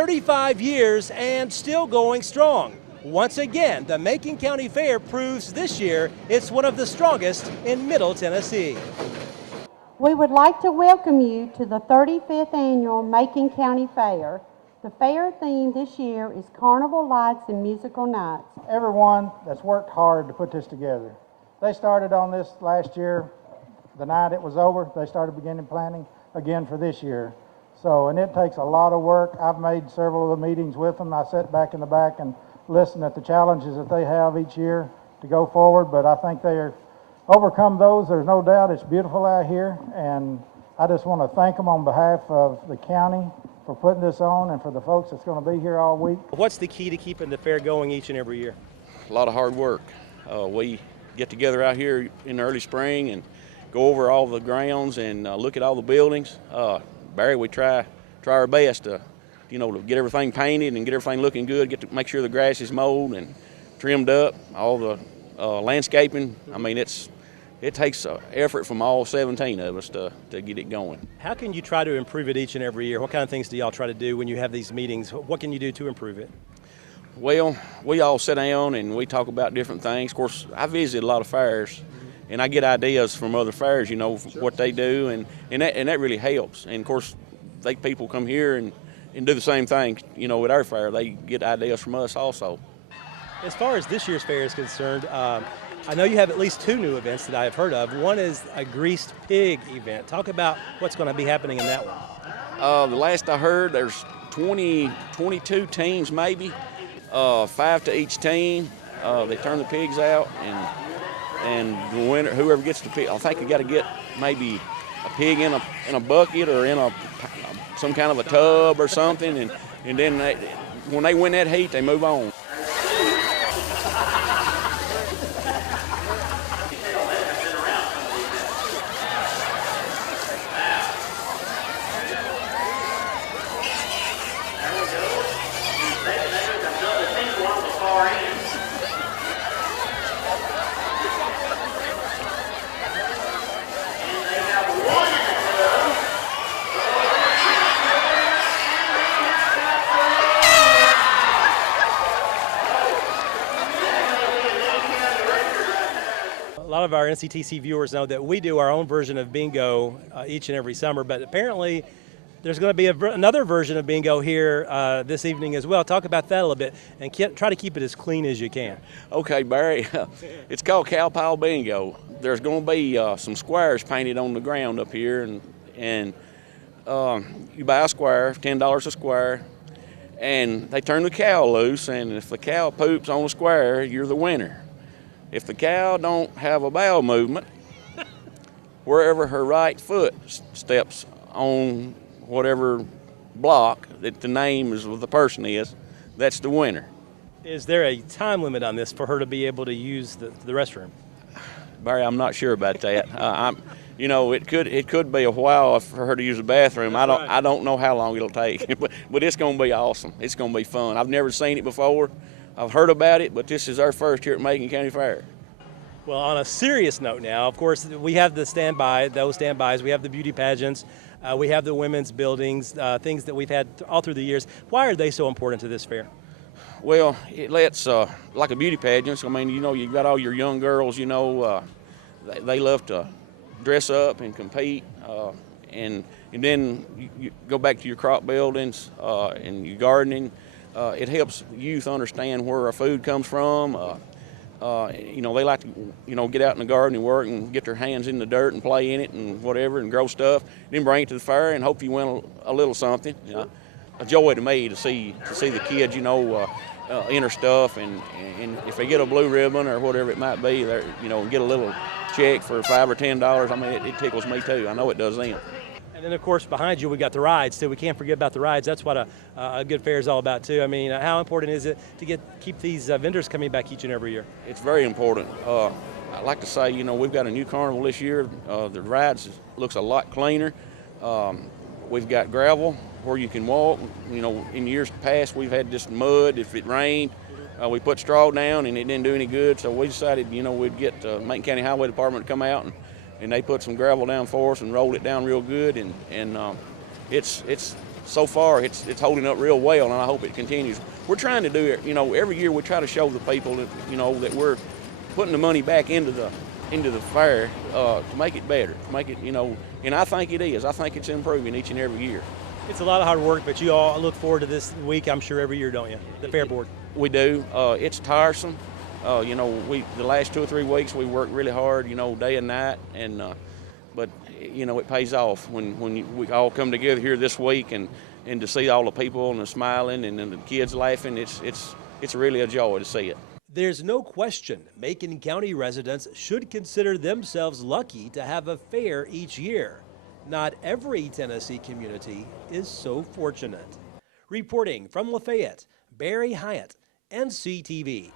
35 years and still going strong. Once again, the Macon County Fair proves this year it's one of the strongest in Middle Tennessee. We would like to welcome you to the 35th Annual Macon County Fair. The fair theme this year is Carnival Lights and Musical Nights. Everyone that's worked hard to put this together. They started on this last year. The night it was over, they started beginning planning again for this year. And it takes a lot of work. I've made several of the meetings with them. I sat back in the back and listened at the challenges that they have each year to go forward, but I think they are overcome those. There's no doubt it's beautiful out here, and I just want to thank them on behalf of the county for putting this on and for the folks that's going to be here all week. What's the key to keeping the fair going each and every year? A lot of hard work. We get together out here in the early spring and go over all the grounds and look at all the buildings. Barry, we try our best to get everything painted and get everything looking good, get to make sure the grass is mowed and trimmed up, all the landscaping. I mean, it takes effort from all 17 of us to get it going. How can you try to improve it each and every year? What kind of things do y'all try to do when you have these meetings? What can you do to improve it? Well, we all sit down and we talk about different things. Of course, I visit a lot of fairs, and I get ideas from other fairs, what they do, and that really helps. And of course, people come here and do the same thing, at our fair. They get ideas from us also. As far as this year's fair is concerned, I know you have at least two new events that I have heard of. One is a greased pig event. Talk about what's going to be happening in that one. The last I heard, there's 22 teams maybe, 5 to each team. They turn the pigs out, and the winner, whoever gets the pig, I think you got to get maybe a pig in a bucket or in some kind of a tub or something, and then when they win that heat, they move on. A lot of our NCTV viewers know that we do our own version of bingo each and every summer, but apparently there's going to be another version of bingo here this evening as well. Talk about that a little bit and try to keep it as clean as you can. Okay, Barry, it's called cow pile bingo. There's going to be some squares painted on the ground up here, and you buy a square, $10 a square, and they turn the cow loose, and if the cow poops on a square, you're the winner. If the cow don't have a bowel movement, wherever her right foot steps on whatever block that the name of the person is, that's the winner. Is there a time limit on this for her to be able to use the restroom? Barry, I'm not sure about that. It could be a while for her to use the bathroom. I don't know how long it'll take, but it's going to be awesome. It's going to be fun. I've never seen it before. I've heard about it, but this is our first here at Macon County Fair. Well, on a serious note now, of course, we have those standbys, we have the beauty pageants, we have the women's buildings, things that we've had all through the years. Why are they so important to this fair? Well, it lets, like a beauty pageant, I mean, you've got all your young girls, they love to dress up and compete, and then you go back to your crop buildings and your gardening. It helps youth understand where our food comes from. They like to, get out in the garden and work and get their hands in the dirt and play in it and whatever and grow stuff. Then bring it to the fair and hope you win a little something. A joy to me to see the kids, enter stuff, and if they get a blue ribbon or whatever it might be, get a little check for $5 or $10. I mean, it tickles me too. I know it does them. And then, of course, behind you, we got the rides, too. We can't forget about the rides. That's what a good fair is all about, too. I mean, how important is it to keep these vendors coming back each and every year? It's very important. I'd like to say, we've got a new carnival this year. The rides looks a lot cleaner. We've got gravel where you can walk. In years past, we've had just mud if it rained. We put straw down, and it didn't do any good, so we decided, we'd get Macon County Highway Department to come out, and they put some gravel down for us and rolled it down real good, and it's so far it's holding up real well, and I hope it continues. We're trying to do it, you know, every year we try to show the people that, you know, that we're putting the money back into the fair to make it better, to make it, you know, and I think it is. I think it's improving each and every year. It's a lot of hard work, but you all look forward to this week, I'm sure, every year, don't you? The Fair Board. We do. It's tiresome. You know, the last 2 or 3 weeks we worked really hard, you know, day and night, and but you know, it pays off when we all come together here this week and to see all the people and the smiling and the kids laughing. It's really a joy to see it. There's no question Macon County residents should consider themselves lucky to have a fair each year. Not every Tennessee community is so fortunate. Reporting from Lafayette, Barry Hiett, NCTV.